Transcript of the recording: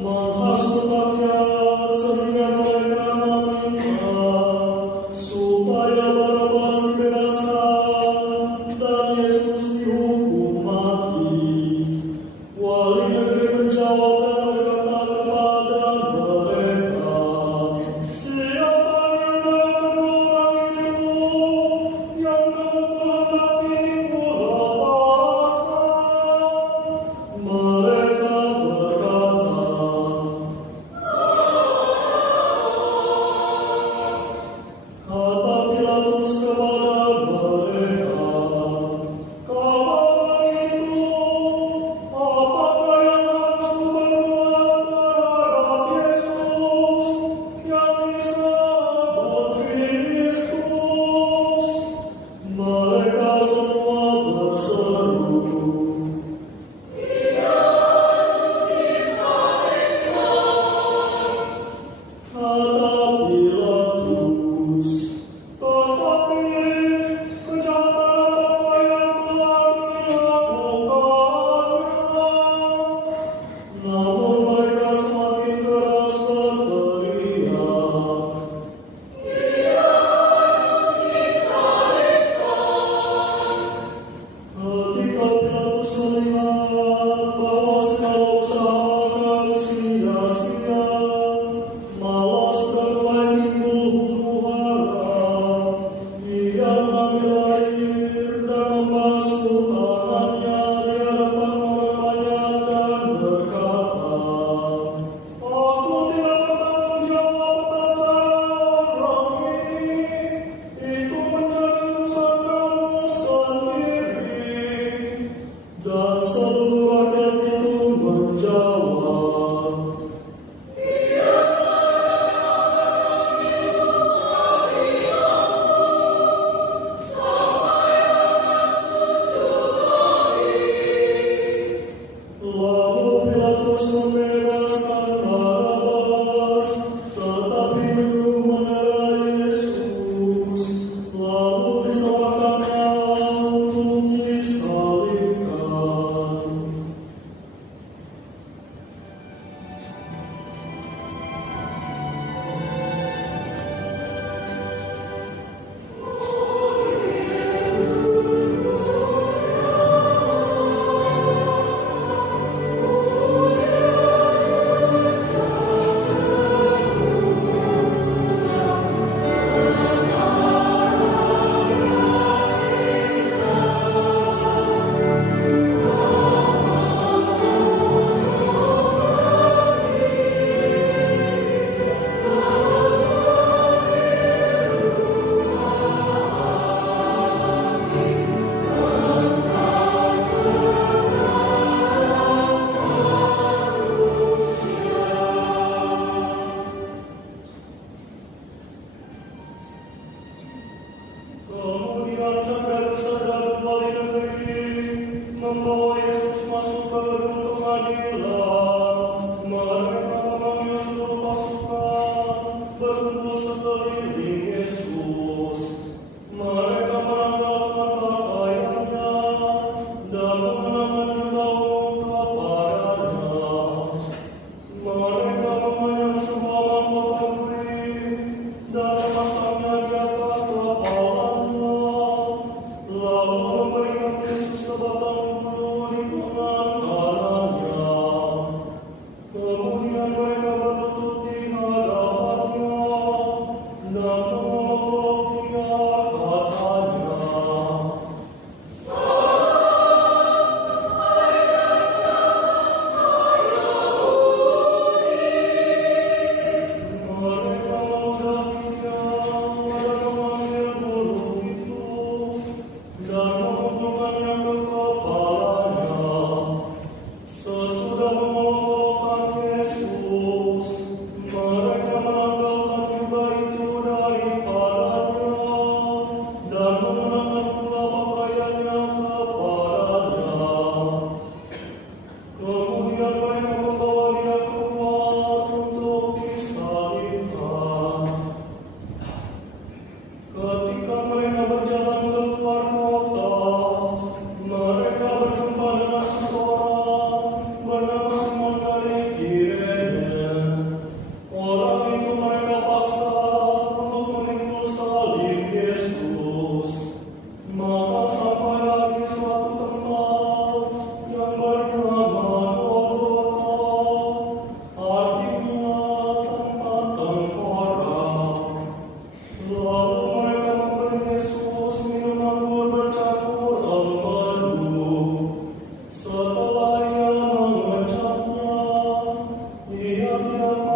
Menghasut rakyat Mereka memayang semua mahkota duri dan memasangnya di atas kepalanya, lalu memberikan Yesus sebatang bulu di tangan kanannya. Kemudian mereka berlutut di hadapannya dan memeluk Dia, katanya, mereka mendakinya dan mengambil bulu itu dan mengumpulkannya ke kepalanya. Sesudah memotong Yesus, mereka menanggalkan jubah itu daripadanya dan mengenakan pula pakaiannya kepadanya. Kemudian mereka membawa Dia keluar untuk disalibkan. Ketika mereka berjalan keluar kota, mereka berjumpa dengan seseorang bernama Simon dari Kirene. Orang itu mereka paksa untuk memikul salib Yesus. Maka sampailah di suatu tempat yang bernama Golgota, artinya tempat tengkorak. Lalu mereka memberi Yesus minum anggur bercampur empedu. Setelah Ia mengecapnya, Ia diam